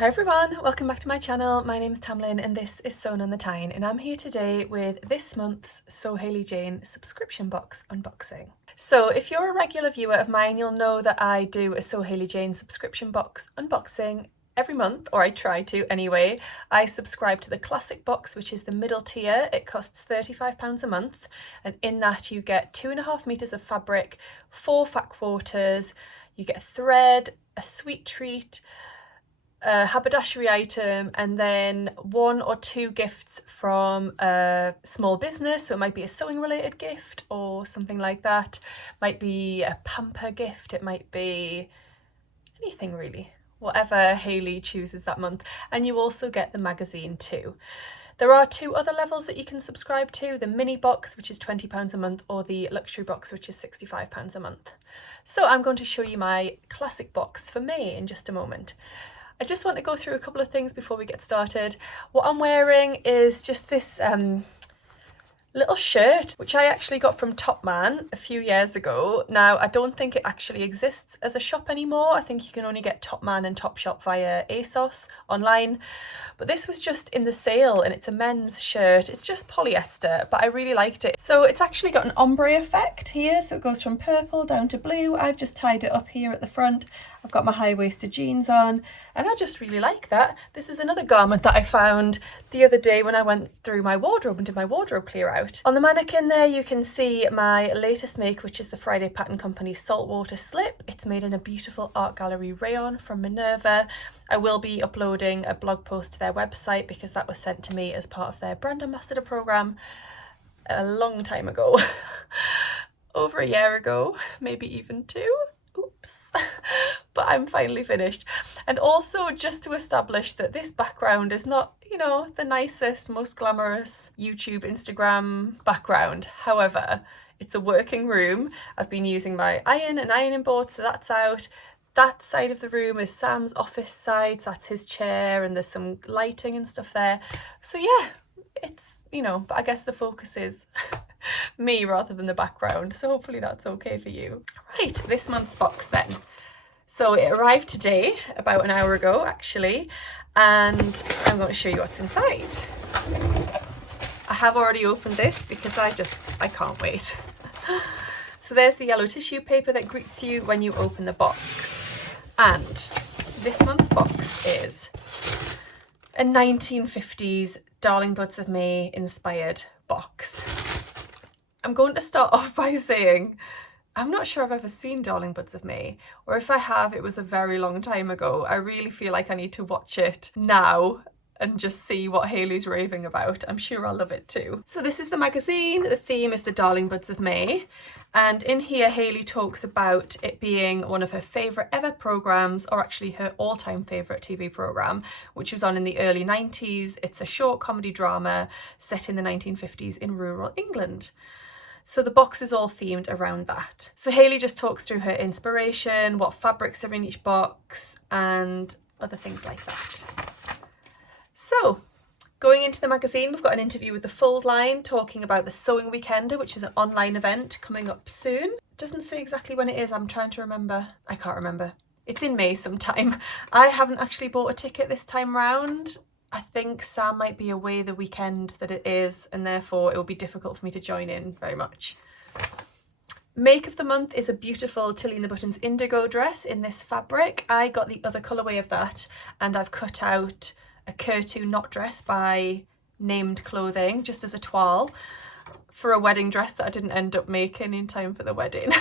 Hi everyone, welcome back to my channel. My name is Tamlyn and this is Sewn on the Tyne, and I'm here today with this month's So Hayley Jane subscription box unboxing. So if you're a regular viewer of mine, you'll know that I do a So Hayley Jane subscription box unboxing every month, or I try to anyway. I subscribe to the classic box, which is the middle tier. It costs £35 a month, and in that you get 2.5 meters of fabric, 4 fat quarters, you get thread, a sweet treat, a haberdashery item, and then 1 or 2 gifts from a small business. So it might be a sewing related gift or something like that. Might be a pamper gift, it might be anything really, whatever Hayley chooses that month. And you also get the magazine too. There are 2 other levels that you can subscribe to, the mini box, which is £20 a month, or the luxury box, which is £65 a month. So I'm going to show you my classic box for May in just a moment. I just want to go through a couple of things before we get started. What I'm wearing is just this little shirt, which I actually got from Topman a few years ago. Now, I don't think it actually exists as a shop anymore. I think you can only get Topman and Topshop via ASOS online. But this was just in the sale, and it's a men's shirt. It's just polyester, but I really liked it. So it's actually got an ombre effect here. So it goes from purple down to blue. I've just tied it up here at the front. I've got my high-waisted jeans on, and I just really like that. This is another garment that I found the other day when I went through my wardrobe and did my wardrobe clear out. On the mannequin there you can see my latest make, which is the Friday Pattern Company Saltwater Slip. It's made in a beautiful art gallery rayon from Minerva. I will be uploading a blog post to their website because that was sent to me as part of their brand ambassador program a long time ago. Over a year ago, maybe even 2. Oops. But I'm finally finished. And also just to establish that this background is not, you know, the nicest, most glamorous YouTube, Instagram background. However, it's a working room. I've been using my iron and ironing board, so that's out. That side of the room is Sam's office side, so that's his chair, and there's some lighting and stuff there. So yeah, it's, you know, but I guess the focus is me rather than the background, so hopefully that's okay for you. Right, this month's box then. So it arrived today, about an hour ago actually, and I'm going to show you what's inside. I have already opened this because I can't wait. So there's the yellow tissue paper that greets you when you open the box. And this month's box is a 1950s Darling Buds of May inspired box. I'm going to start off by saying I'm not sure I've ever seen Darling Buds of May, or if I have, it was a very long time ago. I really feel like I need to watch it now and just see what Hayley's raving about. I'm sure I'll love it too. So this is the magazine. The theme is the Darling Buds of May. And in here, Hayley talks about it being one of her favourite ever programmes, or actually her all-time favourite TV programme, which was on in the early 90s. It's a short comedy drama set in the 1950s in rural England. So the box is all themed around that. So Hayley just talks through her inspiration, what fabrics are in each box, and other things like that. So, going into the magazine, we've got an interview with the Fold line talking about the Sewing Weekender, which is an online event coming up soon. Doesn't say exactly when it is, I'm trying to remember. I can't remember. It's in May sometime. I haven't actually bought a ticket this time round. I think Sam might be away the weekend that it is, and therefore it will be difficult for me to join in very much. Make of the month is a beautiful Tilly and the Buttons indigo dress in this fabric. I got the other colourway of that, and I've cut out a Kurtu knot dress by Named Clothing just as a toile for a wedding dress that I didn't end up making in time for the wedding.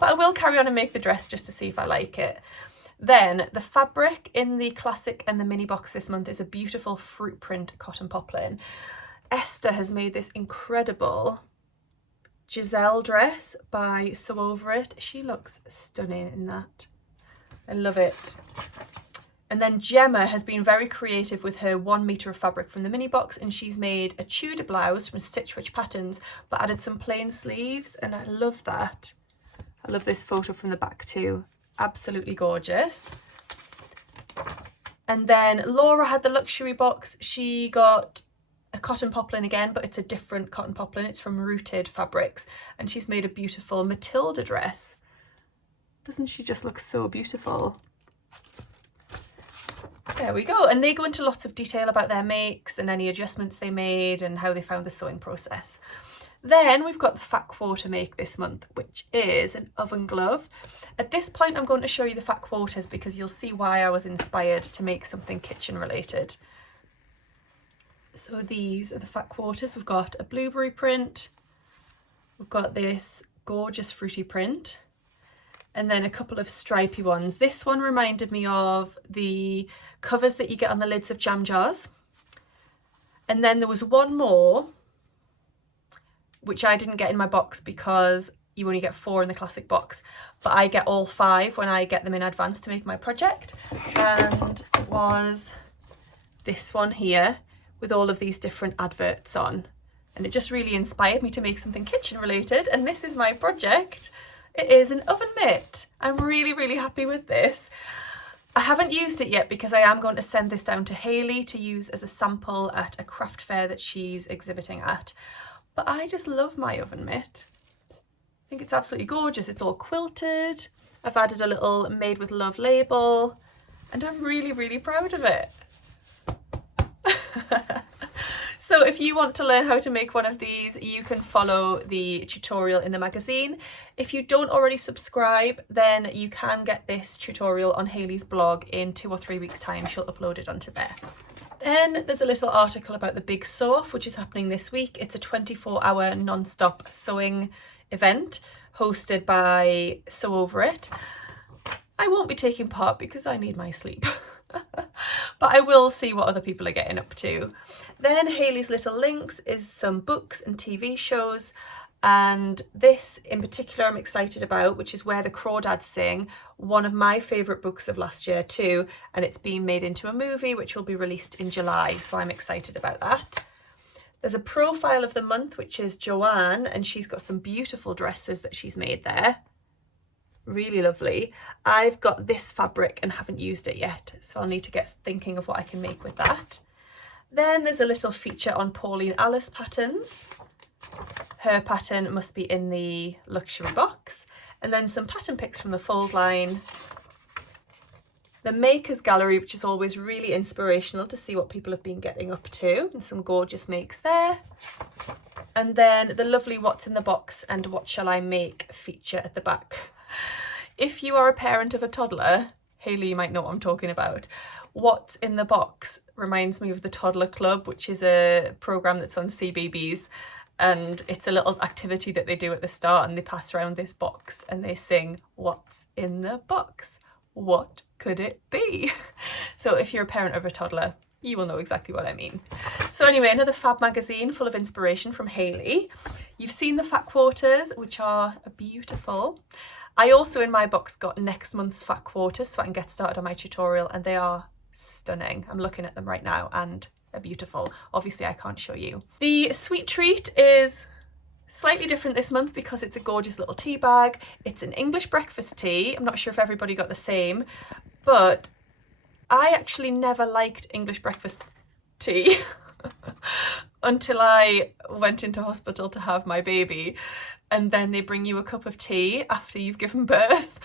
But I will carry on and make the dress just to see if I like it. Then the fabric in the classic and the mini box this month is a beautiful fruit print cotton poplin. Esther has made this incredible Giselle dress by Sew Over It. She looks stunning in that. I love it. And then Gemma has been very creative with her 1 meter of fabric from the mini box, and she's made a Tudor blouse from Stitch Witch Patterns, but added some plain sleeves, and I love that. I love this photo from the back too. Absolutely gorgeous. And then Laura had the luxury box. She got a cotton poplin again, but it's a different cotton poplin. It's from Rooted Fabrics, and she's made a beautiful Matilda dress. Doesn't she just look so beautiful? There we go. And they go into lots of detail about their makes and any adjustments they made and how they found the sewing process. Then we've got the Fat Quarter make this month, which is an oven glove. At this point, I'm going to show you the Fat Quarters because you'll see why I was inspired to make something kitchen related. So these are the Fat Quarters. We've got a blueberry print. We've got this gorgeous fruity print. And then a couple of stripy ones. This one reminded me of the covers that you get on the lids of jam jars. And then there was one more, which I didn't get in my box because you only get 4 in the classic box, but I get all 5 when I get them in advance to make my project. And it was this one here with all of these different adverts on. And it just really inspired me to make something kitchen related. And this is my project. It is an oven mitt. I'm really, really happy with this. I haven't used it yet because I am going to send this down to Hayley to use as a sample at a craft fair that she's exhibiting at. But I just love my oven mitt. I think it's absolutely gorgeous. It's all quilted. I've added a little made with love label and I'm really, really proud of it. So if you want to learn how to make one of these, you can follow the tutorial in the magazine. If you don't already subscribe, then you can get this tutorial on Hayley's blog in 2 or 3 weeks' time. She'll upload it onto there. Then there's a little article about the Big Sew Off, which is happening this week. It's a 24-hour non-stop sewing event hosted by Sew Over It. I won't be taking part because I need my sleep. But I will see what other people are getting up to. Then Hayley's Little Links is some books and TV shows, and this in particular I'm excited about, which is Where the Crawdads Sing, one of my favourite books of last year too, and it's being made into a movie which will be released in July, so I'm excited about that. There's a profile of the month, which is Joanne, and she's got some beautiful dresses that she's made there. Really lovely. I've got this fabric and haven't used it yet, so I'll need to get thinking of what I can make with that. Then there's a little feature on Pauline Alice patterns. Her pattern must be in the luxury box. And then some pattern picks from the fold line. The Makers Gallery, which is always really inspirational to see what people have been getting up to, and some gorgeous makes there. And then the lovely What's in the Box and What Shall I Make feature at the back. If you are a parent of a toddler, Hayley, you might know what I'm talking about. What's in the Box reminds me of the Toddler Club, which is a programme that's on CBeebies, and it's a little activity that they do at the start, and they pass around this box and they sing, "What's in the box? What could it be?" So if you're a parent of a toddler, you will know exactly what I mean. So anyway, another fab magazine full of inspiration from Hayley. You've seen the Fat Quarters, which are beautiful. I also in my box got next month's Fat Quarters so I can get started on my tutorial, and they are stunning. I'm looking at them right now and they're beautiful. Obviously I can't show you. The Sweet Treat is slightly different this month because it's a gorgeous little tea bag. It's an English breakfast tea. I'm not sure if everybody got the same, but I actually never liked English breakfast tea until I went into hospital to have my baby, and then they bring you a cup of tea after you've given birth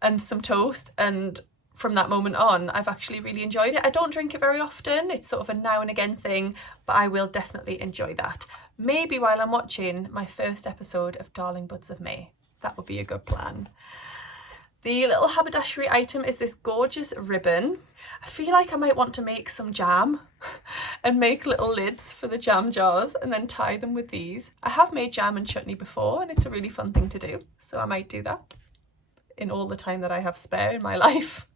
and some toast, and from that moment on I've actually really enjoyed it. I don't drink it very often, it's sort of a now and again thing, but I will definitely enjoy that. Maybe while I'm watching my first episode of Darling Buds of May. That would be a good plan. The little haberdashery item is this gorgeous ribbon. I feel like I might want to make some jam and make little lids for the jam jars and then tie them with these. I have made jam and chutney before and it's a really fun thing to do, so I might do that in all the time that I have spare in my life.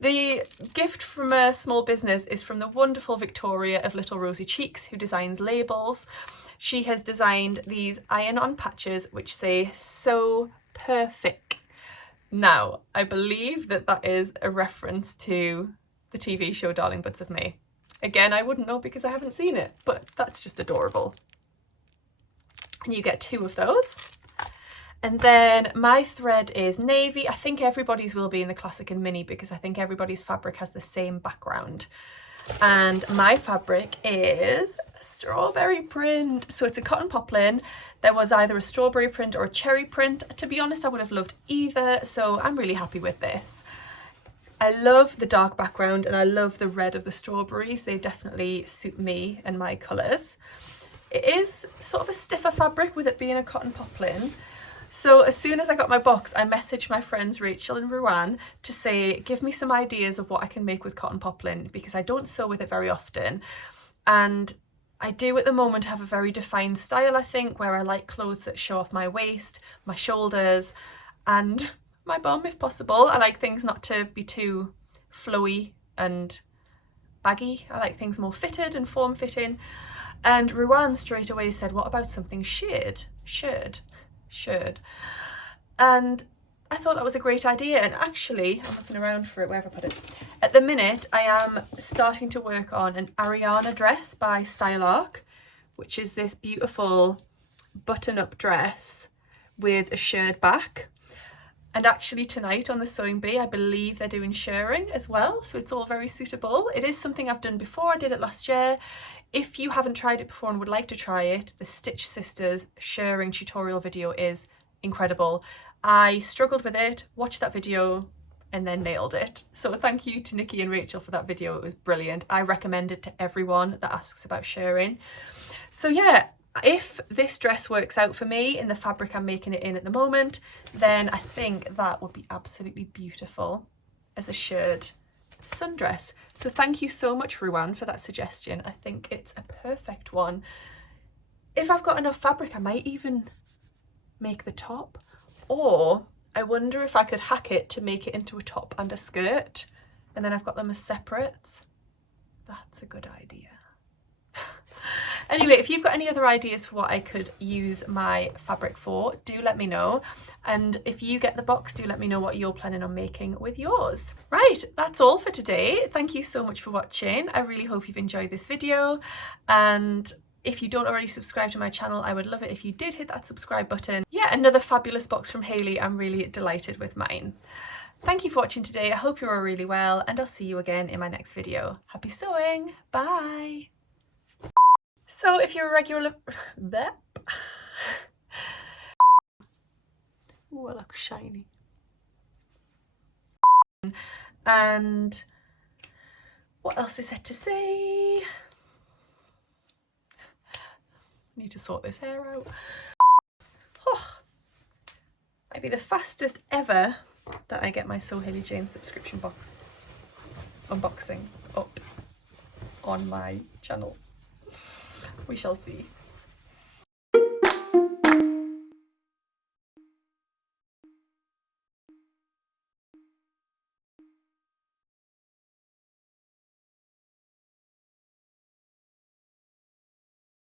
The gift from a small business is from the wonderful Victoria of Little Rosy Cheeks, who designs labels. She has designed these iron-on patches which say "So Perfect." Now, I believe that that is a reference to the TV show Darling Buds of May. Again, I wouldn't know because I haven't seen it, but that's just adorable. And you get 2 of those. And then my thread is navy. I think everybody's will be in the classic and mini because I think everybody's fabric has the same background. And my fabric is a strawberry print. So it's a cotton poplin. There was either a strawberry print or a cherry print. To be honest, I would have loved either, so I'm really happy with this. I love the dark background and I love the red of the strawberries. They definitely suit me and my colours. It is sort of a stiffer fabric with it being a cotton poplin. So as soon as I got my box, I messaged my friends Rachel and Ruan to say, give me some ideas of what I can make with cotton poplin, because I don't sew with it very often. And I do at the moment have a very defined style, I think, where I like clothes that show off my waist, my shoulders, and my bum if possible. I like things not to be too flowy and baggy. I like things more fitted and form-fitting. And Ruan straight away said, what about something shirred? And I thought that was a great idea. And actually, I'm looking around for it, where have I put it? At the minute, I am starting to work on an Ariana dress by Style Arc, which is this beautiful button-up dress with a shirred back. And actually tonight on the Sewing Bee, I believe they're doing shirring as well, so it's all very suitable. It is something I've done before, I did it last year. If you haven't tried it before and would like to try it, the Stitch Sisters shirring tutorial video is incredible. I struggled with it, watched that video, and then nailed it. So thank you to Nikki and Rachel for that video, it was brilliant. I recommend it to everyone that asks about shirring. So yeah, if this dress works out for me in the fabric I'm making it in at the moment, then I think that would be absolutely beautiful as a shirred sundress. So thank you so much, Ruan, for that suggestion. I think it's a perfect one. If I've got enough fabric, I might even make the top, or I wonder if I could hack it to make it into a top and a skirt, and then I've got them as separates. That's a good idea. Anyway, if you've got any other ideas for what I could use my fabric for, do let me know. And if you get the box, do let me know what you're planning on making with yours. Right, that's all for today. Thank you so much for watching. I really hope you've enjoyed this video. And if you don't already subscribe to my channel, I would love it if you did hit that subscribe button. Yeah, another fabulous box from Hayley. I'm really delighted with mine. Thank you for watching today. I hope you're all really well, and I'll see you again in my next video. Happy sewing. Bye. So if you're a regular... Ooh, I look shiny. And what else is there to say? I need to sort this hair out. Oh, might be the fastest ever that I get my Sew Hayley Jane subscription box unboxing up on my channel. We shall see.